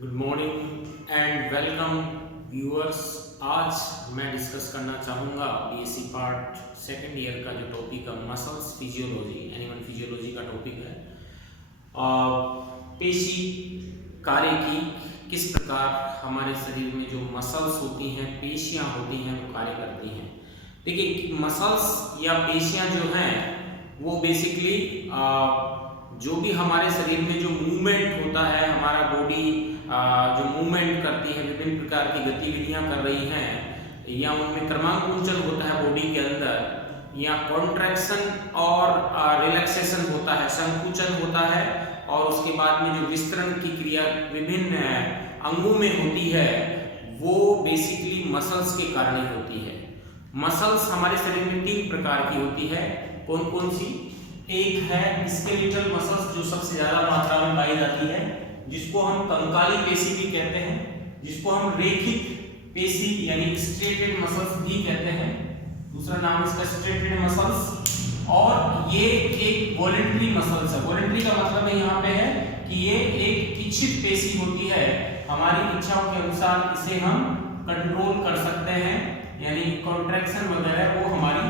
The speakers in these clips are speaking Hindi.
Good morning and welcome viewers. आज मैं डिस्कस करना चाहूँगा बीएससी पार्ट सेकेंड ईयर का जो टॉपिक है मसल्स फिजियोलॉजी, एनिमल फिजियोलॉजी का टॉपिक है। पेशी कार्य की किस प्रकार हमारे शरीर में जो मसल्स होती हैं, पेशियाँ होती हैं, वो कार्य करती हैं। देखिए, मसल्स या पेशियाँ जो हैं वो बेसिकली जो भी हमारे शरीर में जो मूवमेंट होता है, हमारा बॉडी जो मूवमेंट करती है, विभिन्न प्रकार की गतिविधियां कर रही हैं, या उनमें क्रमांकुचन होता है बॉडी के अंदर, या कॉन्ट्रैक्शन और रिलैक्सेशन होता है, संकुचन होता है, और उसके बाद में जो विस्तरण की क्रिया विभिन्न अंगों में होती है, वो बेसिकली मसल्स के कारण ही होती है। मसल्स हमारे शरीर में तीन प्रकार की होती है। कौन कौन सी? एक है स्केलेटल मसल्स, जो सबसे ज्यादा मात्रा में पाई जाती है, जिसको हम कंकाली पेशी भी कहते हैं, जिसको हम रेखिक पेशी यानी स्ट्रेटेड मसल्स भी कहते हैं। दूसरा नाम इसका स्ट्रेटेड मसल्स। और ये एक वॉलेंटरी मसल्स है। वॉलेंटरी का मतलब है यहाँ पे है कि ये एक इच्छित पेशी होती है, हमारी इच्छाओं के अनुसार इसे हम कंट्रोल कर सकते हैं, यानी कॉन्ट्रैक्शन वगैरह वो हमारी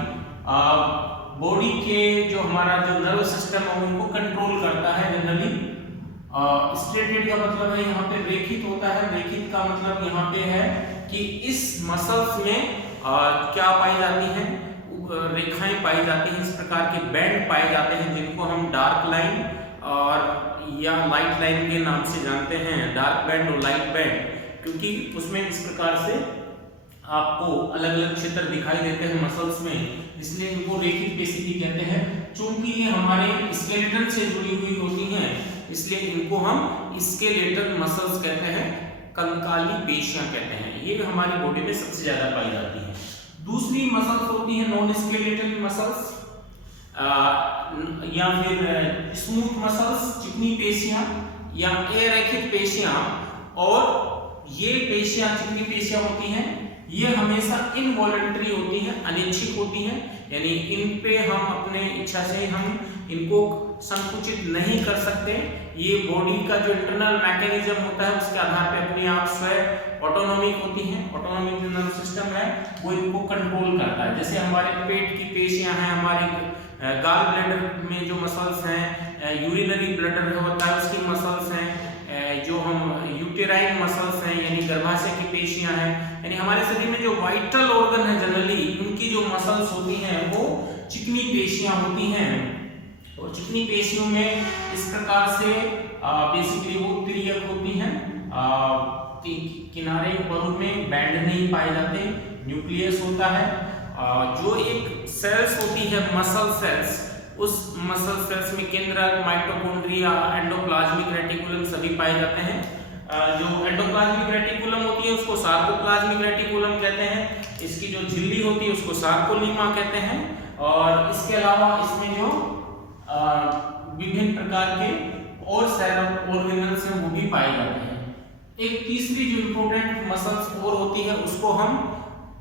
बॉडी के जो हमारा जो नर्व सिस्टम है उनको कंट्रोल करता है जनरली। स्ट्रेटेड का मतलब है यहाँ पे रेखित होता है। रेखित का मतलब यहाँ पे है कि इस मसल्स में क्या पाई जाती हैं, रेखाएं पाई जाती हैं, इस प्रकार के बैंड पाए जाते हैं, जिनको हम डार्क लाइन और या लाइट लाइन के नाम से जानते हैं, डार्क बैंड और लाइट बैंड, क्योंकि उसमें इस प्रकार से आपको अलग अलग क्षेत्र दिखाई देते हैं मसल्स में, इसलिए इनको रेखित पेशी भी कहते हैं। चूंकि ये हमारे स्केलेटन से जुड़ी हुई होती हैं, इसलिए इनको हम स्केलेटल मसल्स कहते हैं, कंकाली पेशियां कहते हैं। ये हमारी बॉडी में सबसे ज्यादा पाई जाती है। दूसरी मसल्स होती है नॉन स्केलेटल मसल्स, या फिर स्मूथ मसल्स, चिकनी पेशियां या अरेखित पेशियां। और ये पेशियां, चिकनी पेशियां होती हैं, ये हमेशा इनवॉलंटरी होती हैं, अनैच्छिक होती हैं, यानी इन पे हम अपने इच्छा से हम इनको संकुचित नहीं कर सकते। ये बॉडी का जो इंटरनल मैकेनिज्म होता है उसके आधार पे अपने आप स्वयं ऑटोनॉमिक होती हैं। ऑटोनॉमिक जो नर्व सिस्टम है वो इनको कंट्रोल करता है। जैसे हमारे पेट की पेशियां हैं, हमारे गॉल ब्लैडर में जो मसल्स हैं, यूरिनरी ब्लैडर होता है उसकी मसल्स हैं, जो हम यूटेराइन मसल्स हैं यानी गर्भाशय की पेशियां हैं, यानी हमारे शरीर में जो वाइटल ऑर्गन है जनरली उनकी जो मसल्स होती हैं वो चिकनी पेशियां होती हैं। और चिकनी पेशियों में इस प्रकार से बेसिकली वो तिर्यक होती हैं, किनारे ऊपर में बैंड नहीं पाए जाते, न्यूक्लियस होता है। जो एक सेल्स होती है मसल सेल्स, उस मसल सेल्स में केंद्रक, माइटोकॉन्ड्रिया, एंडोप्लाज्मिक रेटिकुलम सभी पाए जाते हैं। जो एंडोप्लाज्मिक रेटिकुलम होती है उसको सार्कोप्लाज्मिक रेटिकुलम कहते हैं, इसकी जो झिल्ली होती है उसको सार्कोलीमा कहते हैं। और इसके अलावा इसमें जो विभिन्न प्रकार के और सेल ऑर्गेनल्स हैं वो भी पाए जाते हैं। एक तीसरी जो इंपॉर्टेंट मसल्स और होती है उसको हम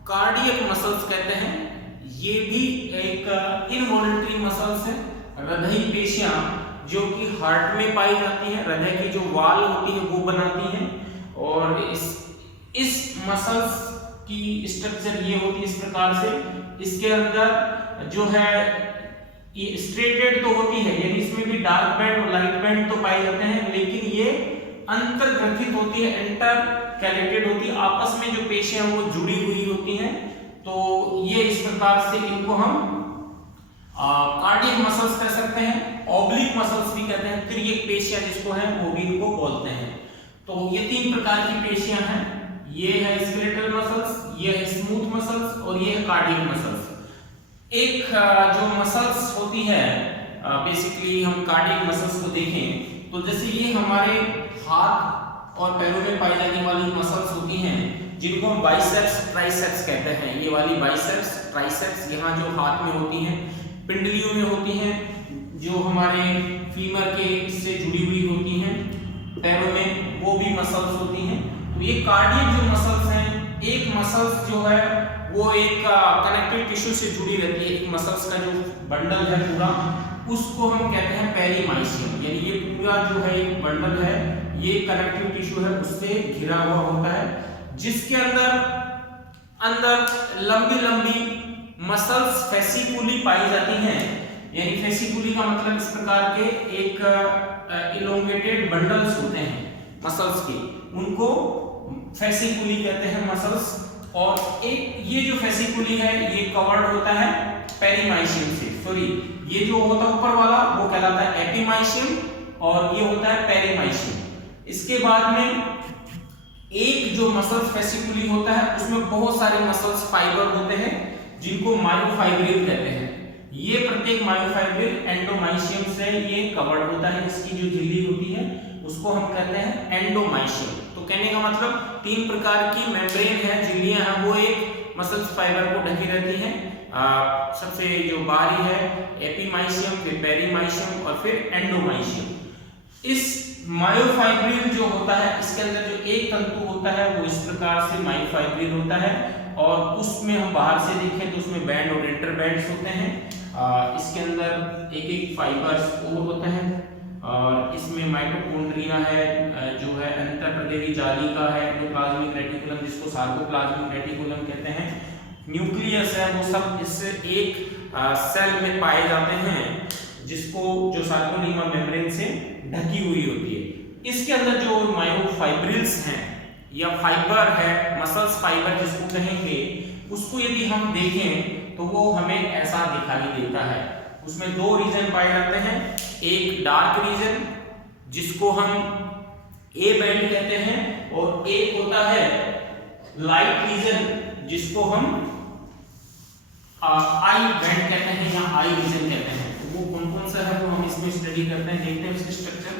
कार्डियक मसल्स कहते हैं। ये भी एक इनवॉलंटरी मसल्स है, हृदय पेशियां जो कि हार्ट में पाई जाती हैं, हृदय की जो वाल होती है वो बनाती हैं। और इस मसल्स की स्ट्रक्चर ये होती है इस प्रकार से, इसके अंदर जो है ये स्ट्रेटेड तो होती है, यानी इसमें भी डार्क बैंड और लाइट बैंड तो पाए जाते हैं, लेकिन ये अंतर्ग्रथित होती है, इंटरकैलेटेड होती है, आपस में जो पेशियां वो जुड़ी हुई होती हैं। तो ये इस प्रकार से इनको हम कार्डियक मसल्स कह सकते हैं, ऑब्लिक मसल्स भी कहते हैं, तिर्यक पेशियां जिसको है वो भी इनको बोलते हैं। तो ये तीन प्रकार की पेशियां हैं, ये है स्केलेटल मसल्स, ये है स्मूथ मसल्स और ये है कार्डियक मसल्स। एक जो मसल्स होती है बेसिकली हम कार्डियक मसल्स को देखें तो जैसे ये हमारे हाथ और पैरों में पाई जाने वाली मसल्स होती हैं, जिनको हम बाइसेप्स ट्राइसेप्स कहते हैं। ये वाली बाइसेप्स ट्राइसेप्स यहाँ जो हाथ में होती हैं, पिंडलियों में होती हैं, जो हमारे फीमर के से जुड़ी हुई होती हैं, पैरों में वो भी मसल्स होती हैं। तो ये कार्डियक जो मसल्स हैं, एक मसल्स जो है वो एक कनेक्टिव टिश्यू से जुड़ी रहती है, एक मसल्स का जो बंडल है पूरा उसको हम कहते हैं पेरीमाइशियम, यानी ये पूरा जो है एक बंडल है ये कनेक्टिव टिश्यू है उससे घिरा हुआ होता है, जिसके अंदर लंबी लंबी मसल्स फेसिकुली पाई जाती हैं। यानी फेसिकुली का मतलब इस प्रकार के एक इलोंगेटेड बंडल्स होते हैं मसल्स के, उनको फेसिकुली कहते हैं मसल्स। और एक ये जो फेसिकुली है ये कवर्ड होता है पेरीमाइशियम से, सॉरी ये जो होता है ऊपर वाला वो कहलाता है एपीमाइशियम और ये होता है पेरीमाइशियम। इसके बाद में एक जो मसल्स फेसिकुली होता है उसमें बहुत सारे मसल्स फाइबर होते हैं जिनको मायोफाइब्रिल कहते हैं। ये प्रत्येक मायोफाइब्रिल एंडोमाइशियम से ये कवर्ड होता है, इसकी जो झिल्ली होती है उसको हम कहते हैं एंडोमाइशियम। तो कहने का मतलब 3 प्रकार की मेम्ब्रेन है, झिल्लियां हैं, वो एक मसल्स फाइबर को ढकी रहती हैं। सबसे जो बाहरी है एपीमाइशियम, फिर पेरीमाइशियम और फिर एंडोमाइशियम। इस मायोफाइब्रिल जो होता है इसके अंदर जो एक तंतु होता है वो इस प्रकार से मायोफाइब्रिल होता है, और उसमें हम बाहर से देखें तो उसमें बैंड और इंटरबैंड्स होते हैं। इसके अंदर एक एक फाइबर्स और होता है, और इसमें माइटोकॉन्ड्रिया है जो है अंतःप्रदेही जाली का है, एंडोप्लाज्मिक रेटिकुलम जिसको सार्कोप्लाज्मिक रेटिकुलम कहते हैं, न्यूक्लियस है, वो सब इस एक सेल में पाए जाते हैं जिसको जो सार्कोप्लाज्मा मेम्ब्रेन से ढकी हुई होती है। इसके अंदर जो मायोफाइब्रिल्स हैं या फाइबर है, मसल्स फाइबर जिसको कहेंगे, उसको यदि हम देखें तो वो हमें ऐसा दिखाई देता है। उसमें 2 रीजन पाए जाते हैं, एक डार्क रीजन जिसको हम ए बैंड कहते हैं, और एक होता है लाइट रीजन जिसको हम आई बैंड कहते हैं या आई रीजन कहते हैं। तो वो कौन कौन सा है वो हम इसमें स्टडी करते हैं, देखते हैं उसके स्ट्रक्चर।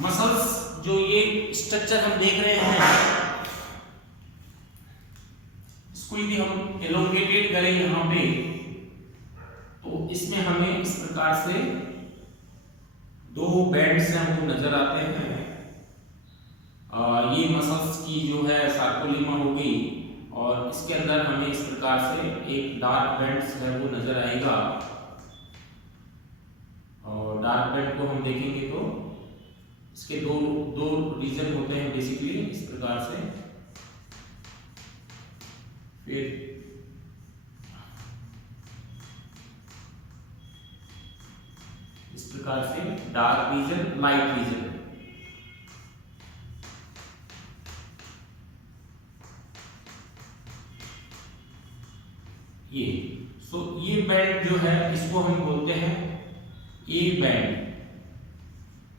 मसल्स जो ये स्ट्रक्चर हम देख रहे हैं इसको यदि हम एलोंगेटेड करें यहाँ पे तो इसमें हमें इस प्रकार से 2 बैंड्स हमको नजर आते हैं। ये मसल्स की जो है सार्कोप्लाज्मा होगी, और इसके अंदर हमें इस प्रकार से एक डार्क बैंड्स है वो नजर आएगा, और डार्क बैंड को हम देखेंगे तो इसके दो रीजन होते हैं बेसिकली इस प्रकार से। फिर इस प्रकार से डार्क रीजन, लाइट रीजन। ये बैंड जो है इसको हम बोलते हैं ए बैंड,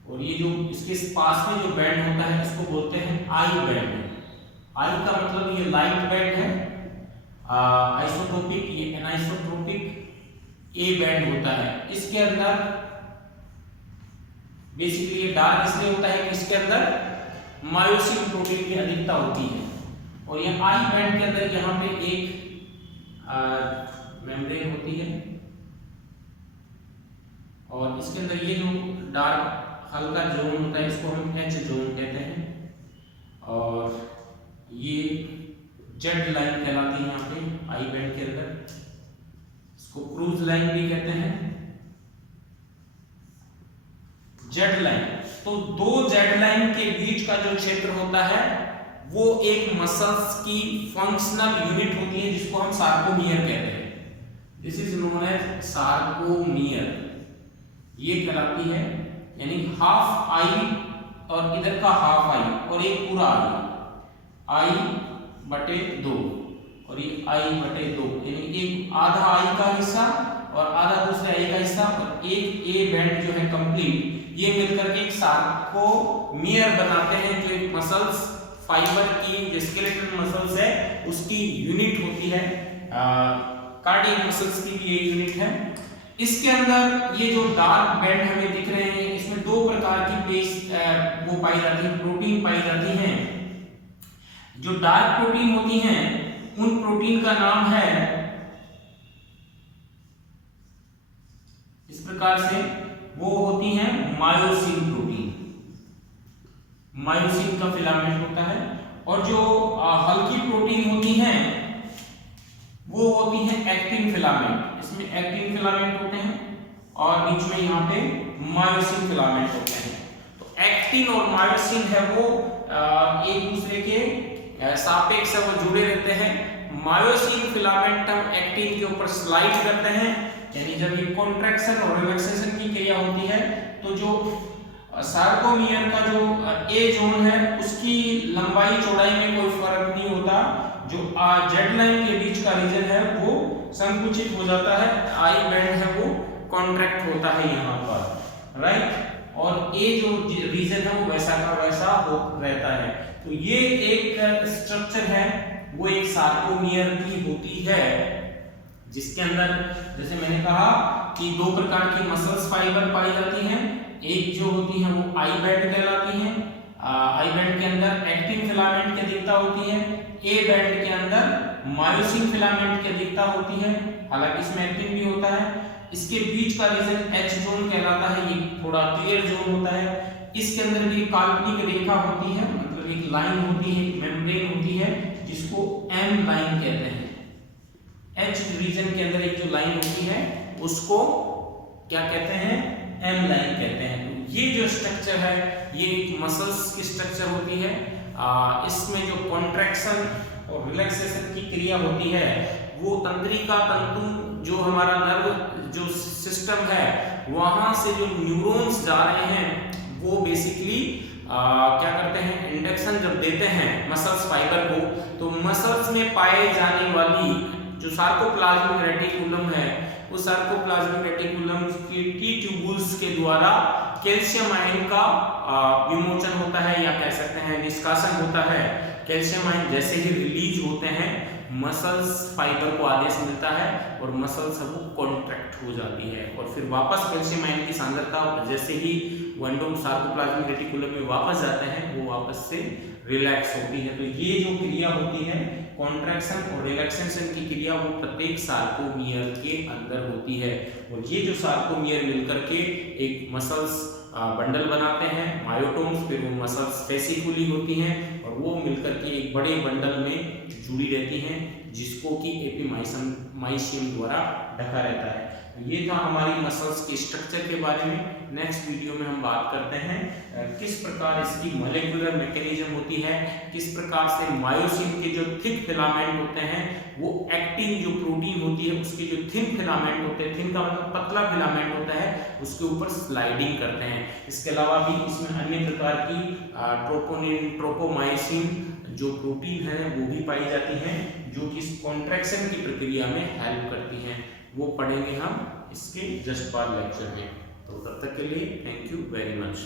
और ये जो इसके पास में जो बैंड होता है इसको बोलते हैं आई बैंड। आई का मतलब ये लाइट बैंड है, आइसोट्रोपिक, ये एनाइसोट्रोपिक ए बैंड होता है। इसके अंदर बेसिकली ये डार्क इसलिए होता है कि इसके अंदर मायोसिन प्रोटीन की अधिकता होती है, और ये आई बैंड के अंदर यहाँ पे एक मेम्ब्रेन होती है, और इसके अंदर ये जो डार्क हल्का जोन होता है इसको हम एच जोन कहते हैं, और ये जेड लाइन कहलाती है यहाँ पे आई बैंड के अंदर, इसको क्रूज लाइन भी कहते हैं, जेड लाइन। तो 2 जेड लाइन के बीच का जो क्षेत्र होता है वो एक मसल्स की फंक्शनल यूनिट होती है जिसको हम सार्कोमियर कहते हैं। This is known as sarcomere, ये कहलाती है, यानी हाफ आई और इधर का हाफ आई और एक पूरा आई 2 और ये I/2, यानी एक आधा आई का हिस्सा और आधा दूसरे आई का हिस्सा और एक ए बैंड जो है कंप्लीट, ये मिलकर के एक सार्कोमियर बनाते हैं, जो एक मसल्स फाइबर की जो स्केलेटल मसल्स है उसकी यूनिट होती है। कार्डियक मसल्स की भी ये यूनिट है। इसके अंदर ये जो डार्क बैंड हमें दिख रहे हैं इसमें 2 प्रकार की पेस्ट वो पाई जाती है, प्रोटीन पाई जाती हैं। जो डार्क प्रोटीन होती हैं उन प्रोटीन का नाम है इस प्रकार से, वो होती हैं मायोसिन प्रोटीन, मायोसिन का फिलामेंट होता है। और जो हल्की प्रोटीन होती हैं वो होती हैं एक्टिन फिलामेंट, इसमें एक्टिन फिलामेंट होते हैं और बीच में यहाँ पे मायोसिन फिलामेंट होते हैं। तो एक्टिन और मायोसिन है वो एक दूसरे के सापेक्ष है वो जुड़े रहते हैं। मायोसिन फिलामेंटम एक्टिन के ऊपर स्लाइड करते हैं, यानी जब ये कॉन्ट्रैक्शन और रिलैक्सेशन की क्रिया होती है तो जो सार्कोमियर का जो ए जोन है उसकी लंबाई चौड़ाई में कोई फर्क नहीं होता। जो जेड लाइन के बीच का रीजन है वो संकुचित हो जाता है, आई बैंड है वो कॉन्ट्रैक्ट होता है यहाँ पर, राइट। और ए जो रीजन है वो वैसा का वैसा हो रहता है। तो ये एक स्ट्रक्चर है वो एक सार्कोमियर की होती है, जिसके अंदर जैसे मैंने कहा कि दो प्रकार की मसल्स फाइबर पाई जाती हैं। एक जो होती है वो आई बैंड कहलाती है, आई बैंड के अंदर एक्टिन फिलामेंट की अधिकता होती है, ए बैंड के अंदर मायोसिन फिलामेंट की अधिकता होती है, हालांकि इसमें एक्टिन भी होता है। इसके बीच का रीजन एच जोन कहलाता है, ये थोड़ा क्लियर जोन होता है। इसके अंदर भी काल्पनिक रेखा होती है, मतलब एक लाइन होती है, मेम्ब्रेन होती है जिसको एम लाइन कहते हैं। एच रीजन के अंदर एक जो लाइन होती है उसको क्या कहते हैं, एम लाइन कहते हैं। तो ये जो स्ट्रक्चर है ये एक मसल्स की स्ट्रक्चर होती है। इसमें जो कॉन्ट्रैक्शन और रिलैक्सेशन की क्रिया होती है वो तंत्रिका तंतु जो हमारा नर्व जो सिस्टम है वहां से जो न्यूरॉन्स जा रहे हैं वो बेसिकली क्या करते हैं, इंडक्शन जब देते हैं मसल्स फाइबर को, तो मसल्स में पाए जाने वाली जो सार्कोप्लाज्मिक रेटिकुलम है वो सार्कोप्लाज्मिक रेटिकुलम के टी ट्यूबुल्स के द्वारा कैल्शियम आयन का विमोचन होता है, या कह सकते हैं निष्कासन होता है। कैल्शियम आयन जैसे ही रिलीज होते हैं मसल्स फाइबर को आदेश मिलता है और मसल्स वो कॉन्ट्रैक्ट हो जाती है, और फिर वापस कैल्शियम आयन की सांद्रता जैसे ही वो सार्कोप्लाज्मिक रेटिकुलम में वापस जाते हैं वो वापस से रिलैक्स होती है। तो ये जो क्रिया होती है कॉन्ट्रैक्शन और रिलैक्सेशन की क्रिया वो प्रत्येक सार्कोमियर के अंदर होती है, और ये जो सार्कोमियर मिलकर के एक मसल्स बंडल बनाते हैं मायोटोम्स, फिर वो मसल्स फेसिकुली होती हैं और वो मिलकर के एक बड़े बंडल में जुड़ी रहती हैं जिसको कि एपिमाइसियम द्वारा ढका रहता है। तो ये था हमारी मसल्स के स्ट्रक्चर के बारे में। नेक्स्ट वीडियो में हम बात करते हैं किस प्रकार इसकी मॉलिक्यूलर मैकेनिज्म होती है, किस प्रकार से मायोसिन के जो थिक फिलामेंट होते हैं वो एक्टिन जो प्रोटीन होती है उसके जो थिन फिलामेंट होते हैं, थिन का मतलब पतला फिलामेंट होता है, उसके ऊपर स्लाइडिंग करते हैं। इसके अलावा भी इसमें अन्य प्रकार की ट्रोपोनिन ट्रोपोमाइसिन जो प्रोटीन है वो भी पाई जाती हैं जो कि इस कॉन्ट्रैक्शन की प्रक्रिया में हेल्प करती हैं। वो पढ़ेंगे हम इसके जस्ट बाद लेक्चर में। तो तब तक के लिए थैंक यू वेरी मच।